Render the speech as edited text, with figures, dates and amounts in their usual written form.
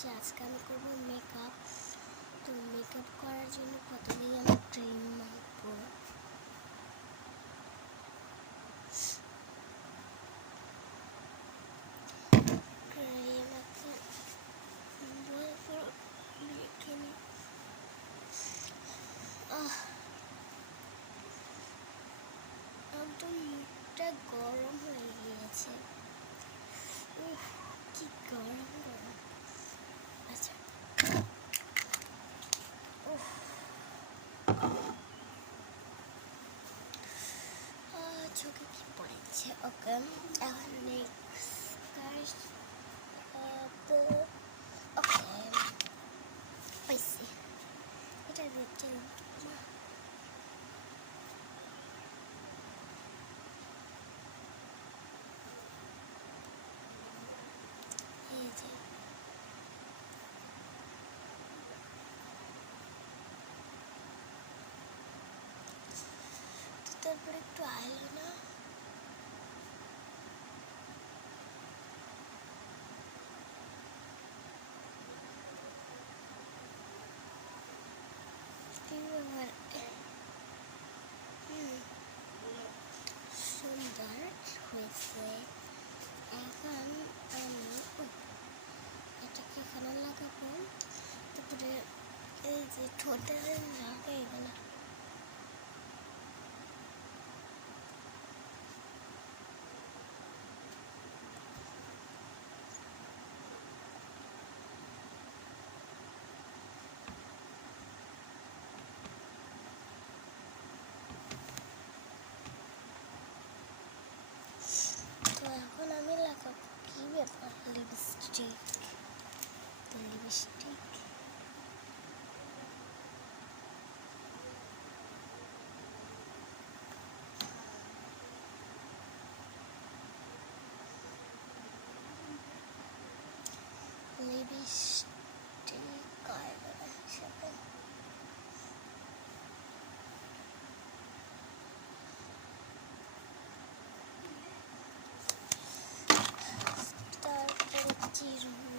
যে আজকে আমি করবো মেকআপ। তো মেকআপ করার জন্য প্রথমেই আমি ক্রিম মাখবো। ক্রিম মেখে নিই। একদম মুখটা গরম হয়ে গিয়েছে। কি গরম গরম। আচ্ছা চোখে কি পড়েছে। ওকে, এখন নেক্সট তো ওকে পাইছি। এটা দেখতে এই যে তারপরে একটু আইলো না সুন্দর হয়েছে। এখন আমি এটাকে এখানে লাগাবো। তারপরে এই যে ঠোঁটে লাগাই গেল। তো এখন আমি লাগাবো কি ব্যাপার, লিপস্টিক। তো লিপস্টিক তারপরে চিরুনি